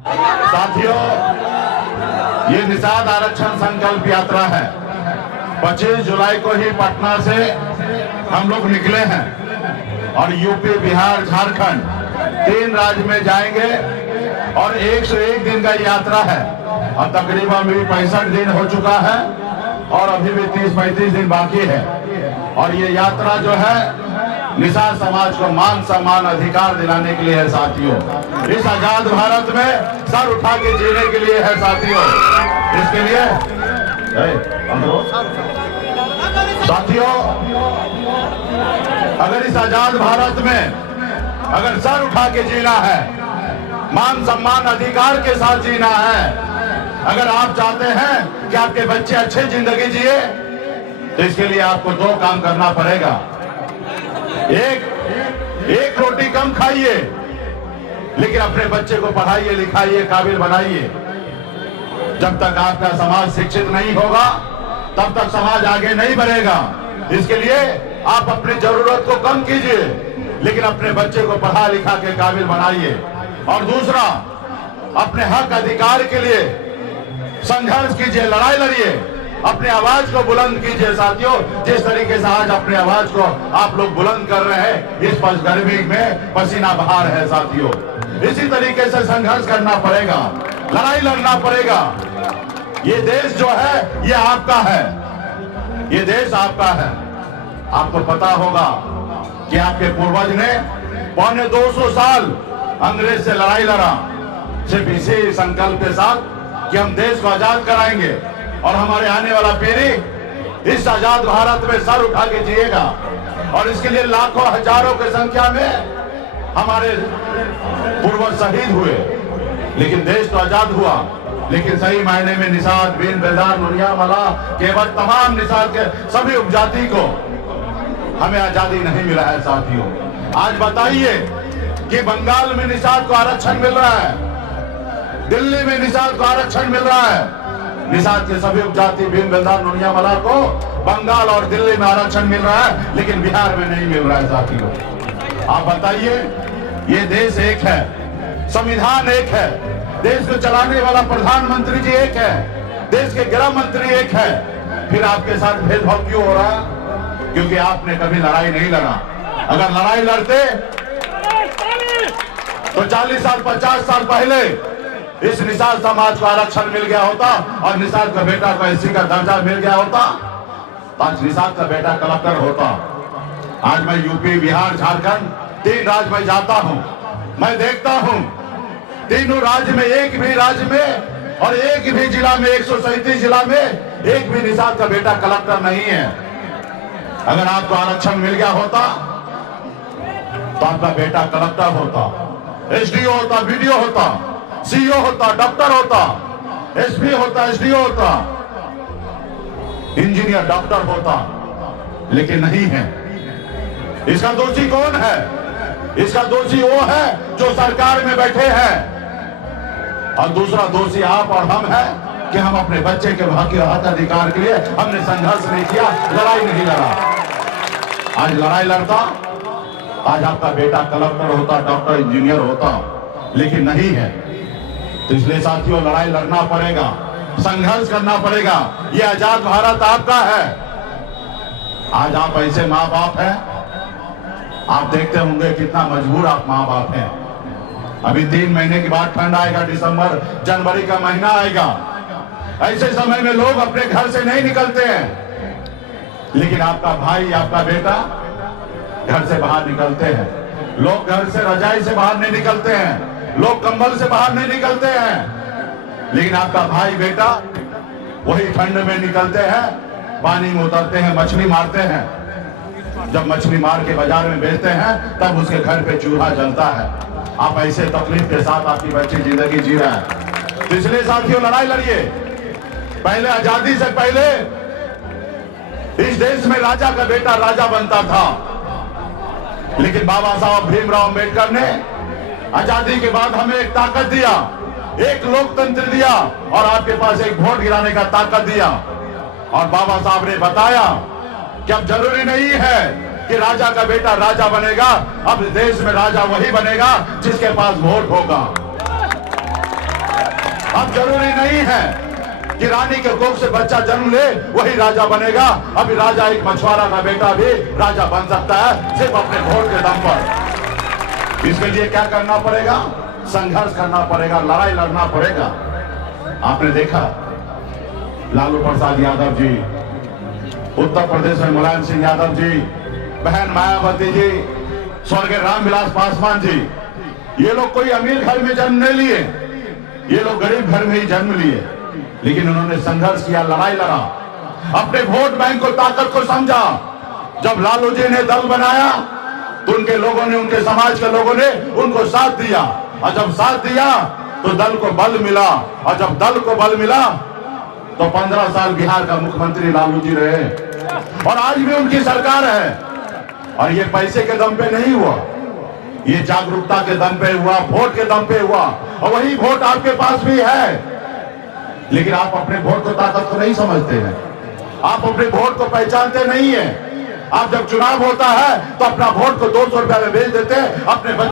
साथियों, ये निषाद आरक्षण संकल्प यात्रा है। 25 जुलाई को ही पटना से हम लोग निकले हैं और यूपी, बिहार, झारखंड 3 राज्य में जाएंगे और 101 दिन का यात्रा है और तकरीबन भी 65 दिन हो चुका है और अभी भी 30-35 दिन बाकी है। और ये यात्रा जो है निषाद समाज को मान सम्मान अधिकार दिलाने के लिए है साथियों। इस आजाद भारत में सर उठा के जीने के लिए है साथियों। इसके लिए साथियों, अगर इस आजाद भारत में अगर सर उठा के जीना है, मान सम्मान अधिकार के साथ जीना है, अगर आप चाहते हैं कि आपके बच्चे अच्छी जिंदगी जिए, तो इसके लिए आपको 2 काम करना पड़ेगा। एक रोटी कम खाइए, लेकिन अपने बच्चे को पढ़ाइए, लिखाइए, काबिल बनाइए। जब तक आपका समाज शिक्षित नहीं होगा, तब तक समाज आगे नहीं बढ़ेगा। इसके लिए आप अपनी जरूरत को कम कीजिए, लेकिन अपने बच्चे को पढ़ा लिखा के काबिल बनाइए। और दूसरा, अपने हक अधिकार के लिए संघर्ष कीजिए, लड़ाई लड़िए, अपने आवाज को बुलंद कीजिए साथियों। जिस तरीके से आज अपने आवाज को आप लोग बुलंद कर रहे हैं, इस गर्मी में पसीना बहा रहे हैं साथियों। इसी तरीके से संघर्ष करना पड़ेगा, लड़ाई लड़ना पड़ेगा। ये देश जो है ये आपका है, ये देश आपका है। आपको पता होगा कि आपके पूर्वज ने 250 साल अंग्रेज से लड़ाई लड़ा, सिर्फ इसी संकल्प के साथ कि हम देश को आजाद कराएंगे और हमारे आने वाला पीढ़ी इस आजाद भारत में सर उठा के जिएगा। और इसके लिए लाखों हजारों की संख्या में हमारे पूर्वज शहीद हुए, लेकिन देश तो आजाद हुआ। लेकिन सही मायने में निषाद, भील, बेलदार, नुनियावाला, केवल तमाम निषाद के सभी उपजाति को हमें आजादी नहीं मिला है साथियों। आज बताइए कि बंगाल में निषाद को आरक्षण मिल रहा है, दिल्ली में निषाद को आरक्षण मिल रहा है। निषाद के सभी उपजाति भील, बेलदार, नुनियावाला को बंगाल और दिल्ली में आरक्षण मिल रहा है, लेकिन बिहार में नहीं मिल रहा है साथियों। आप बताइए, ये देश एक है, संविधान एक है, देश को चलाने वाला प्रधानमंत्री जी एक है, देश के गृह मंत्री एक है, फिर आपके साथ भेदभाव क्यों हो रहा है? क्योंकि आपने कभी लड़ाई नहीं लड़ा। अगर लड़ाई लड़ते तो 40 साल 50 साल पहले इस निषाद समाज को आरक्षण मिल गया होता और निषाद का बेटा को एससी का दर्जा मिल गया होता, आज निषाद का बेटा कलेक्टर होता। आज मैं यूपी, बिहार, झारखंड 3 राज्य में जाता हूं, मैं देखता हूं तीनों राज्य में, एक भी राज्य में और एक भी जिला में, 137 जिला में एक भी निषाद का बेटा कलेक्टर नहीं है। अगर आपको आरक्षण मिल गया होता तो आपका बेटा कलेक्टर होता, एसडीओ होता, बीडीओ होता, सीईओ होता, डॉक्टर होता, एसपी होता, एसडीओ होता, इंजीनियर, डॉक्टर होता, लेकिन नहीं है। इसका दोषी कौन है? इसका दोषी वो है जो सरकार में बैठे हैं, और दूसरा दोषी आप और हम हैं कि हम अपने बच्चे के हक अधिकार के लिए हमने संघर्ष नहीं किया, लड़ाई नहीं लड़ा। आज लड़ाई लड़ता, आज आपका बेटा कलेक्टर होता, डॉक्टर, इंजीनियर होता, लेकिन नहीं है। तो इसलिए साथियों, लड़ाई लड़ना पड़ेगा, संघर्ष करना पड़ेगा। ये आजाद भारत आपका है। आज आप ऐसे माँ बाप हैं, आप देखते होंगे कितना मजबूर आप माँ बाप हैं। अभी 3 महीने के बाद ठंड आएगा, दिसंबर, जनवरी का महीना आएगा। ऐसे समय में लोग अपने घर से नहीं निकलते हैं, लेकिन आपका भाई, आपका बेटा घर से बाहर निकलते हैं। लोग घर से, रजाई से बाहर नहीं निकलते हैं, लोग कंबल से बाहर नहीं निकलते हैं, लेकिन आपका भाई बेटा वही ठंड में निकलते हैं, पानी में उतरते हैं, मछली मारते हैं। जब मछली मार के बाजार में बेचते हैं, तब उसके घर पे चूल्हा जलता है। आप ऐसे तकलीफ के साथ आपकी बच्ची जिंदगी जी रहा है। तो इसलिए साथियों, लड़ाई लड़िए। पहले, आजादी से पहले इस देश में राजा का बेटा राजा बनता था, लेकिन बाबा साहब भीमराव अंबेडकर ने आजादी के बाद हमें एक ताकत दिया, एक लोकतंत्र दिया और आपके पास एक वोट गिराने का ताकत दिया। और बाबा साहब ने बताया कि अब जरूरी नहीं है कि राजा का बेटा राजा बनेगा, अब देश में राजा वही बनेगा जिसके पास वोट होगा। अब जरूरी नहीं है कि रानी के कोख से बच्चा जन्म ले वही राजा बनेगा। अभी राजा एक मछुआरा का बेटा भी राजा बन सकता है, सिर्फ अपने वोट के दम पर। इसके लिए क्या करना पड़ेगा? संघर्ष करना पड़ेगा, लड़ाई लड़ना पड़ेगा। आपने देखा लालू प्रसाद यादव जी, उत्तर प्रदेश में मुलायम सिंह यादव जी, बहन मायावती जी, स्वर्गीय रामविलास पासवान जी, ये लोग कोई अमीर घर में जन्म नहीं लिए, ये लोग गरीब घर में ही जन्म लिए, लेकिन उन्होंने संघर्ष किया, लड़ाई लड़ा, अपने वोट बैंक को, ताकत को समझा। जब लालू जी ने दल बनाया तो उनके लोगों ने, उनके समाज के लोगों ने उनको साथ दिया, और जब साथ दिया तो दल को बल मिला, और जब दल को बल मिला तो 15 साल बिहार का मुख्यमंत्री लालू जी रहे, और आज भी उनकी सरकार है। और ये पैसे के दम पे नहीं हुआ, ये जागरूकता के दम पे हुआ, वोट के दम पे हुआ, और वही वोट आपके पास भी है। लेकिन आप अपने वोट को, ताकत को नहीं समझते हैं, आप अपने वोट को पहचानते नहीं है। आप जब चुनाव होता है तो अपना वोट को 200 रुपया में बेच देते हैं, अपने